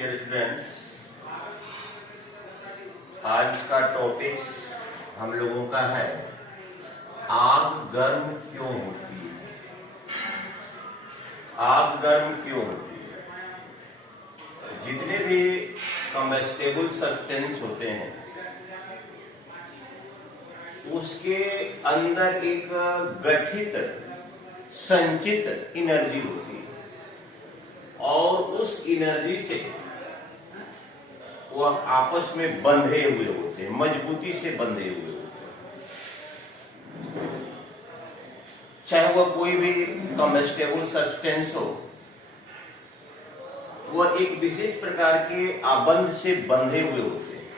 Dear students, आज का topic हम लोगों का है आग गर्म क्यों होती है। आग गर्म क्यों होती है? जितने भी कम्बस्टेबल सब्सटेंस होते हैं उसके अंदर एक गठित संचित एनर्जी होती है और उस एनर्जी से वह आपस में बंधे हुए होते हैं, मजबूती से बंधे हुए होते हैं। चाहे वह कोई भी कम्बस्टेबल सब्सटेंस हो, वह एक विशेष प्रकार के आबंध से बंधे हुए होते हैं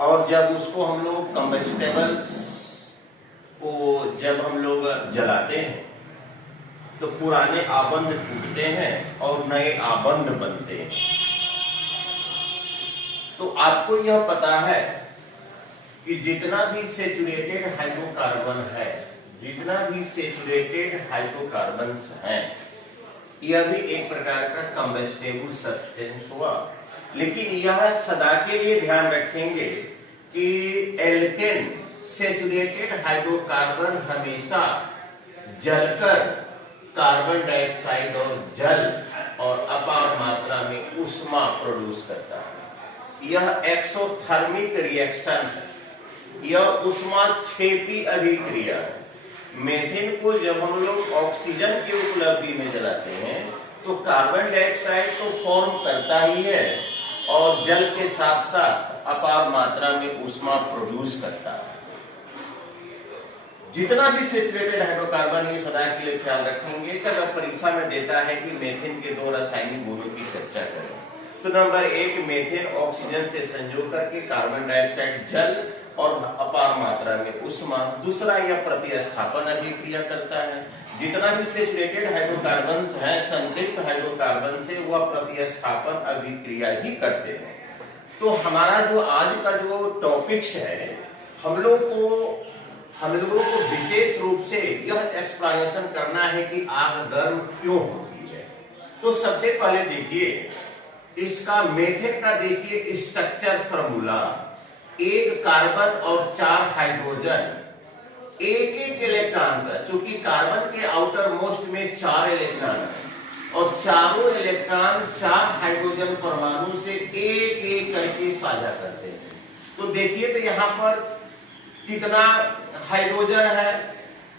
और जब उसको हम लोग कम्बस्टेबल्स को जब हम लोग जलाते हैं तो पुराने आबंध टूटते हैं और नए आबंध बनते हैं। तो आपको यह पता है कि जितना भी सेचुरेटेड हाइड्रोकार्बन है, जितना भी सेचुरेटेड हाइड्रोकार्बन्स हैं, यह भी एक प्रकार का कम्बस्टेबल सब्सटेंस हुआ। लेकिन यह सदा के लिए ध्यान रखेंगे कि एल्केन सेचुरेटेड हाइड्रोकार्बन हमेशा जलकर कार्बन डाइऑक्साइड और जल और अपार मात्रा में ऊष्मा प्रोड्यूस करता है। यह एक्सोथर्मिक रिएक्शन है, यह ऊष्माक्षेपी अभिक्रिया है। मेथेन को जब हम लोग ऑक्सीजन की उपलब्धि में जलाते हैं तो कार्बन डाइऑक्साइड तो फॉर्म करता ही है और जल के साथ साथ अपार मात्रा में ऊष्मा प्रोड्यूस करता है। जितना भी सेचुरेटेड हाइड्रोकार्बन ये सदा के लिए ख्याल रखेंगे कि अगर परीक्षा में देता है कि मेथेन के दो रासायनिक गुणों की चर्चा करें तो नंबर 1 मेथेन ऑक्सीजन से संयोग करके कार्बन डाइऑक्साइड जल और अपार मात्रा में ऊष्मा, दूसरा यह प्रतिस्थापन अभिक्रिया करता है। जितना भी सेचुरेटेड हाइड्रोकार्बन है संतृप्त हाइड्रोकार्बन से वह प्रतिस्थापन अभिक्रिया ही करते हैं। तो हमारा जो आज का जो टॉपिक्स है हम लोगों को विशेष रूप से यह एक्सप्लेनेशन करना है कि आग गर्म क्यों होती है। तो सबसे पहले देखिए इसका मेथेन का देखिए स्ट्रक्चर फॉर्मूला। 1 कार्बन और 4 हाइड्रोजन, एक इलेक्ट्रॉन का, चूंकि कार्बन के आउटर मोस्ट में 4 इलेक्ट्रॉन है और चारों इलेक्ट्रॉन 4 हाइड्रोजन परमाणु से एक करके साझा करते हैं। तो देखिए तो यहाँ पर कितना हाइड्रोजन है,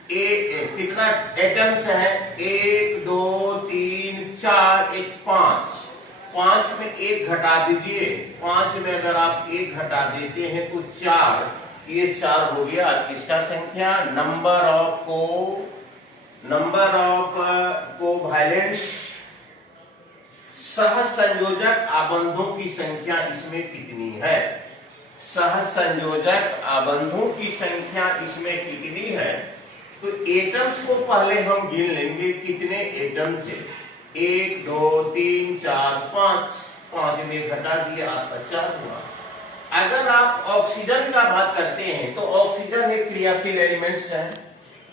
कितना एटम्स है, 1 2 3 4 1 5 में 1 घटा दीजिए। 5 में अगर आप 1 घटा देते हैं तो 4, ये 4 हो गया किसका संख्या, नंबर ऑफ कोवैलेंस सहसंयोजक आबंधों की संख्या इसमें कितनी है। सहसंयोजक आबंधों की संख्या इसमें कितनी है तो एटम्स को पहले हम गिन लेंगे कितने एटम्स है। 1 2 3 4 5 में घटा दिया आपका 4 हुआ। अगर आप ऑक्सीजन का बात करते हैं तो ऑक्सीजन एक क्रियाशील एलिमेंट्स है,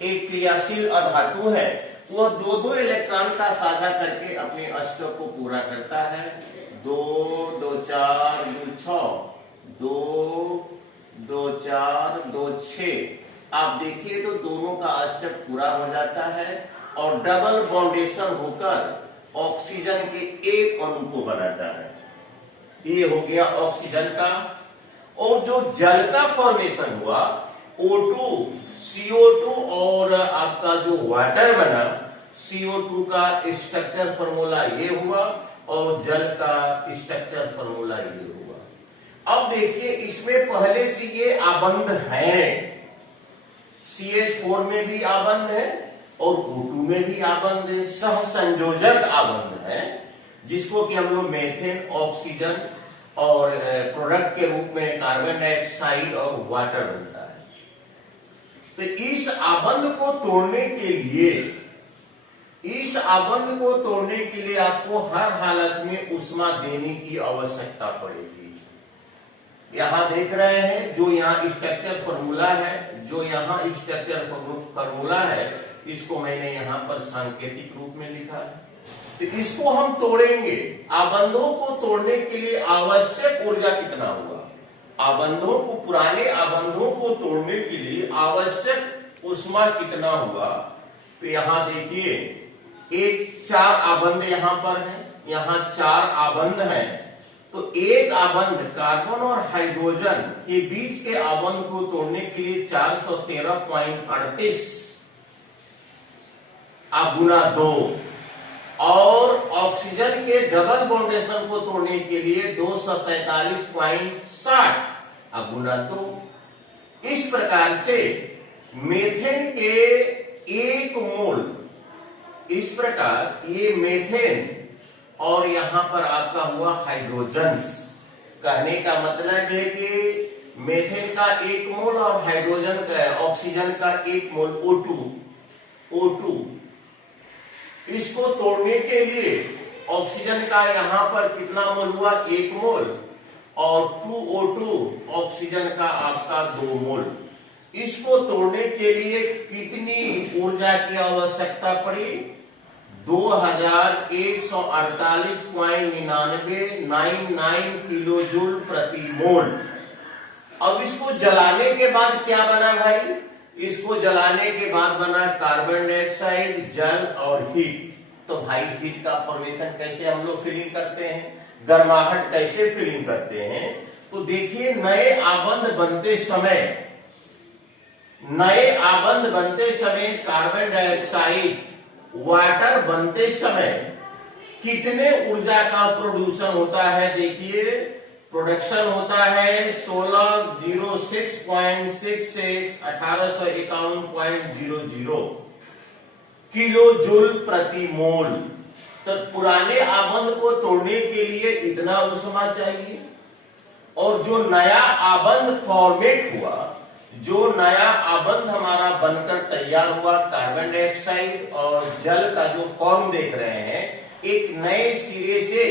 एक क्रियाशील अधातु है। वह 2 इलेक्ट्रॉन का साझा करके अपने अष्टक को पूरा करता है। 2 2 4 2 6 2 2 4 2 6 आप देखिए तो दोनों का अष्टक पूरा हो जाता है और डबल बाउंडेशन होकर ऑक्सीजन के एक अणु को बनाता है। ये हो गया ऑक्सीजन का। और जो जल का फॉर्मेशन हुआ O2 CO2 और आपका जो वाटर बना CO2 का स्ट्रक्चर फॉर्मूला ये हुआ और जल का स्ट्रक्चर फॉर्मूला ये हुआ। अब देखिए इसमें पहले से ये आबंध है, CH4 में भी आबंध है और O2 में भी आबंध है, सहसंयोजक आबंध है जिसको कि हम लोग मेथेन ऑक्सीजन और प्रोडक्ट के रूप में कार्बन डाइऑक्साइड और वाटर बनता है। तो इस आबंध को तोड़ने के लिए आपको हर हालत में ऊष्मा देने की आवश्यकता पड़ेगी। यहां देख रहे हैं जो यहाँ स्ट्रक्चर फॉर्मूला है, इसको मैंने यहाँ पर सांकेतिक रूप में लिखा है। तो इसको हम तोड़ेंगे। आबंधों को तोड़ने के लिए आवश्यक ऊर्जा कितना हुआ, आबंधों को, पुराने आबंधों को तोड़ने के लिए आवश्यक ऊष्मा कितना हुआ। तो यहां देखिए, एक 4 आबंध यहां पर है, यहां 4 आबंध हैं। तो एक आबंध कार्बन और हाइड्रोजन के बीच के आबंध को तोड़ने के लिए 413.38 गुना 2, और ऑक्सीजन के डबल बॉन्डेशन को तोड़ने के लिए 247.60 गुना 2। इस प्रकार से मेथेन के 1 मोल, इस प्रकार ये मेथेन और यहां पर आपका हुआ हाइड्रोजन। कहने का मतलब है कि मेथेन का 1 मोल और हाइड्रोजन का, ऑक्सीजन का 1 मोल O2, इसको तोड़ने के लिए ऑक्सीजन का यहां पर कितना मोल हुआ, 1 मोल, और 2O2 ऑक्सीजन का आपका 2 मोल। इसको तोड़ने के लिए कितनी ऊर्जा की आवश्यकता पड़ी, 2148.9999 किलो जूल प्रति मोल। अब इसको जलाने के बाद क्या बना भाई, इसको जलाने के बाद बना कार्बन डाइऑक्साइड, जल और हीट। तो भाई हीट का फॉर्मेशन कैसे हम लोग फीलिंग करते हैं, गर्माहट कैसे फीलिंग करते हैं। तो देखिए, नए आबंध बनते समय कार्बन डाइऑक्साइड, वाटर बनते समय कितने ऊर्जा का प्रोड्यूसन होता है। देखिए, प्रोडक्शन होता है 1606.66 1851.00 किलो जूल प्रति मोल। तो पुराने आबंध को तोड़ने के लिए इतना ऊष्मा चाहिए, और जो नया आबंध फॉर्मेट हुआ, जो नया आबंध हमारा बनकर तैयार हुआ, कार्बन डाइऑक्साइड और जल का जो फॉर्म देख रहे हैं, एक नए सिरे से,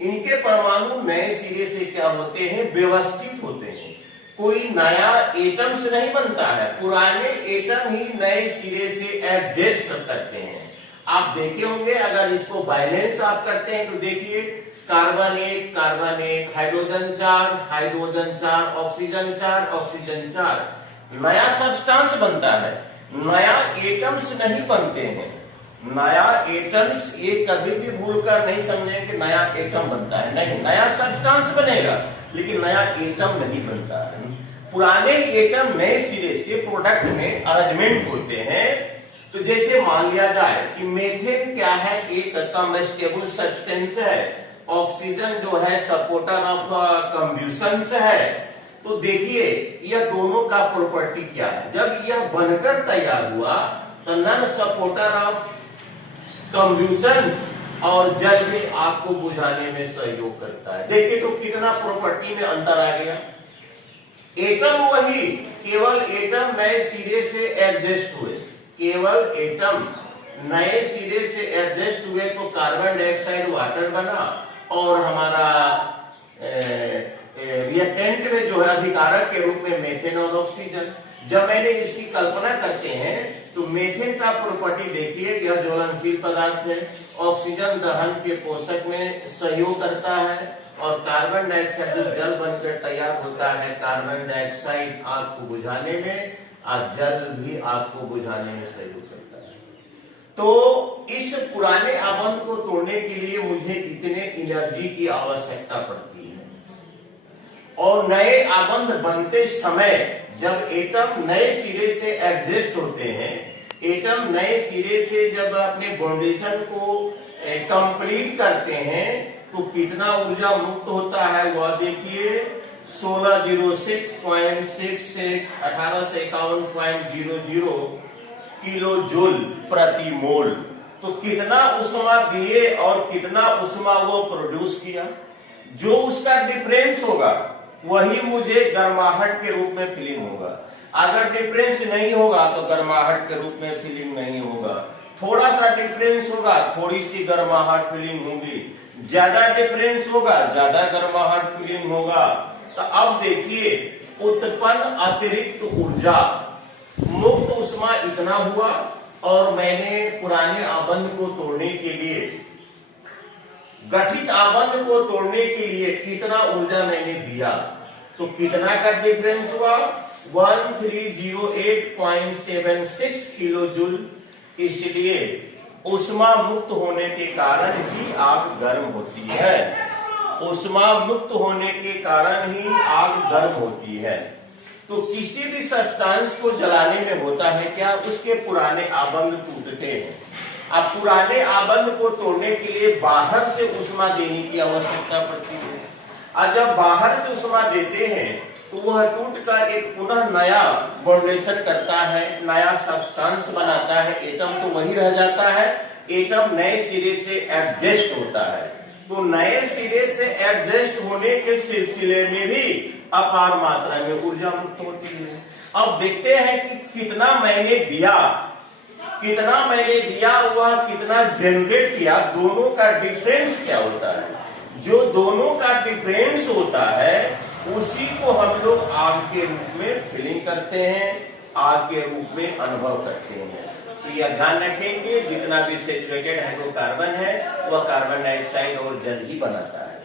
इनके परमाणु नए सिरे से क्या होते हैं, व्यवस्थित होते हैं। कोई नया एटम से नहीं बनता है, पुराने एटम ही नए सिरे से एडजस्ट करते हैं। आप देखे होंगे, अगर इसको बैलेंस आप करते हैं तो देखिए, कार्बन 1, हाइड्रोजन 4, ऑक्सीजन 4, नया सब्सटेंस बनता है, नया एटम्स नहीं बनते हैं। नया एटम्स, ये कभी भी भूलकर नहीं समझें कि नया एटम बनता है, नहीं, नया सब्सटेंस बनेगा लेकिन नया एटम नहीं बनता है। पुराने एटम नए सिरे से प्रोडक्ट में अरेंजमेंट होते हैं। तो जैसे मान लिया जाए कि मेथेन क्या है, एक कम्बस्टेबल सब्सटेंस है, ऑक्सीजन जो है सपोर्टर ऑफ कंब्यूशन है। तो देखिए, यह दोनों का प्रॉपर्टी क्या है, जब यह बनकर तैयार हुआ तो नन सपोर्टर ऑफ कंब्यूशन और जल में आपको बुझाने में सहयोग करता है। देखिए तो कितना प्रॉपर्टी में अंतर आ गया। एटम वही, केवल एटम नए सिरे से एडजस्ट हुए, केवल एटम नए सिरे से एडजस्ट हुए तो कार्बन डाइऑक्साइड वाटर बना, और हमारा रिएक्टेंट में जो है अभिकारक के रूप में मेथेन और ऑक्सीजन। जब मैंने इसकी कल्पना करते हैं तो मेथेन का प्रॉपर्टी देखिए, यह ज्वलनशील पदार्थ है, ऑक्सीजन दहन के पोषक में सहयोग करता है, और कार्बन डाइऑक्साइड जो जल बनकर तैयार होता है, कार्बन डाइऑक्साइड आग को बुझाने में और जल भी आग को बुझाने में सहयोग करता है। तो इस पुराने आबंध को तोड़ने के लिए मुझे इतने एनर्जी की आवश्यकता पड़ती है, और नए आबंध बनते समय जब एटम नए सिरे से एडजस्ट होते हैं, एटम नए सिरे से जब अपने बॉन्डेशन को कंप्लीट करते हैं तो कितना ऊर्जा मुक्त होता है वह देखिए, 1606.66 1851.00 किलो जूल प्रति मोल। तो कितना उष्मा दिए और कितना उष्मा वो प्रोड्यूस किया, जो उसका डिफरेंस होगा वही मुझे गर्माहट के रूप में फीलिंग होगा। अगर डिफरेंस नहीं होगा तो गर्माहट के रूप में फीलिंग नहीं होगा। थोड़ा सा डिफरेंस होगा, थोड़ी सी गर्माहट फीलिंग होगी, ज्यादा डिफरेंस होगा, ज्यादा गर्माहट फीलिंग होगा। तो अब देखिए, उत्पन्न अतिरिक्त ऊर्जा, मुक्त उष्मा इतना हुआ और मैंने पुराने आबंध को तोड़ने के लिए, गठित आबंध को तोड़ने के लिए कितना ऊर्जा मैंने दिया, तो कितना का डिफरेंस हुआ 1308.76 किलो जूल। इसलिए ऊष्मा मुक्त होने के कारण ही आग गर्म होती है। ऊष्मा मुक्त होने के कारण ही आग गर्म होती है। तो किसी भी सब्सटेंस को जलाने में होता है क्या, उसके पुराने आबंध टूटते हैं। अब पुराने आबंध को तोड़ने के लिए बाहर से ऊष्मा देने की आवश्यकता पड़ती है, और जब बाहर से ऊष्मा देते हैं तो वह टूटकर एक पुनः नया बॉन्डेशन करता है, नया सब्सटेंस बनाता है। एटम तो वही रह जाता है, एटम नए सिरे से एडजस्ट होता है। तो नए सिरे से एडजस्ट होने के सिलसिले में भी अपार मात्रा में ऊर्जा मुक्त होती है। अब देखते हैं कि कितना मैंने दिया, वह कितना जनरेट किया, दोनों का डिफरेंस क्या होता है। जो दोनों का डिफरेंस होता है उसी को हम लोग आग के रूप में फीलिंग करते हैं, आग के रूप में अनुभव करते हैं। तो यह ध्यान रखेंगे, जितना भी सैचुरेटेड हाइड्रोकार्बन है वह कार्बन डाइऑक्साइड और जल ही बनाता है।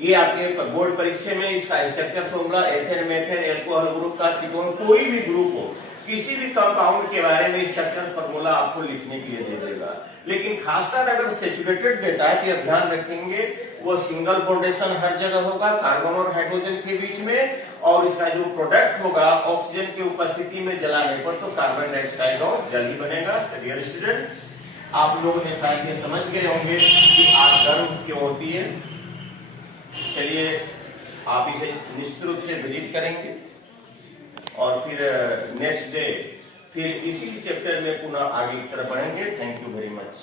ये आपके बोर्ड परीक्षा में इसका structure formula ethane, methane, alcohol group का कीटोन, कोई भी ग्रुप हो, किसी भी कंपाउंड के बारे में स्ट्रक्चर फॉर्मूला आपको लिखने के लिए दे देगा। लेकिन खासकर अगर सैचुरेटेड देता है तो ध्यान रखेंगे वो सिंगल बॉन्डेशन हर जगह होगा कार्बन और हाइड्रोजन के बीच में, और इसका जो प्रोडक्ट होगा ऑक्सीजन की उपस्थिति में जलाने पर तो कार्बन डाइऑक्साइड और जल ही बनेगा। डियर स्टूडेंट्स, आप लोगों ने शायद ये समझ गए होंगे कि आग गर्म क्यों होती है। चलिए आप इसे निश्चित रूप से विजिट करेंगे और फिर नेक्स्ट डे फिर इसी चैप्टर में पुनः आगे की तरफ बढ़ेंगे। Thank you very much.